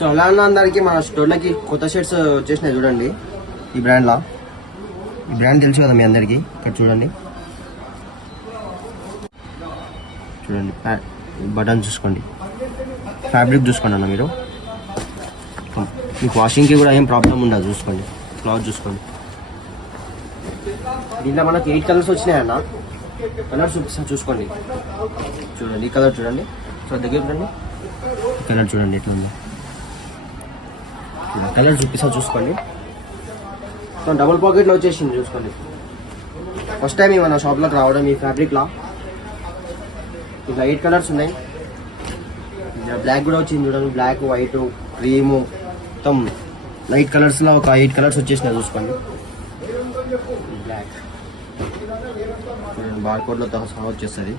So అలా అన్న అందరికి మన స్టోర్లకి కొత్త షర్ట్స్ వచ్చేసినాయి చూడండి. ఈ బ్రాండ్ తెలుసు కదా మీ అందరికి. ఇక్కడ చూడండి బటన్ చూసుకోండి, ఫ్యాబ్రిక్ చూసుకోండి అన్న. మీరు మీకు వాషింగ్కి కూడా ఏం ప్రాబ్లం ఉండదు. చూసుకోండి క్లాత్ చూసుకోండి. దీంట్లో మనకి 8 కలర్స్ వచ్చినాయి అన్న. కలర్స్ చూసుకోండి. చూడండి ఈ కలర్ చూడండి. సో దగ్గర చూడండి, కలర్ చూడండి ఎట్లా ఉందో. కలర్ చూసుకోండి. సో డబుల్ పాకెట్లో వచ్చేసింది చూసుకోండి. ఫస్ట్ టైం మన షాప్లోకి రావడం ఈ ఫ్యాబ్రిక్లా. ఇంకా 8 కలర్స్ ఉన్నాయి. బ్లాక్ కూడా వచ్చింది చూడండి. బ్లాక్, వైట్, క్రీము, మొత్తం లైట్ కలర్స్లో ఒక 8 కలర్స్ వచ్చేసినాయి చూసుకోండి. బ్లాక్ చూడండి, బార్కోడ్లో సహా వచ్చేస్తుంది.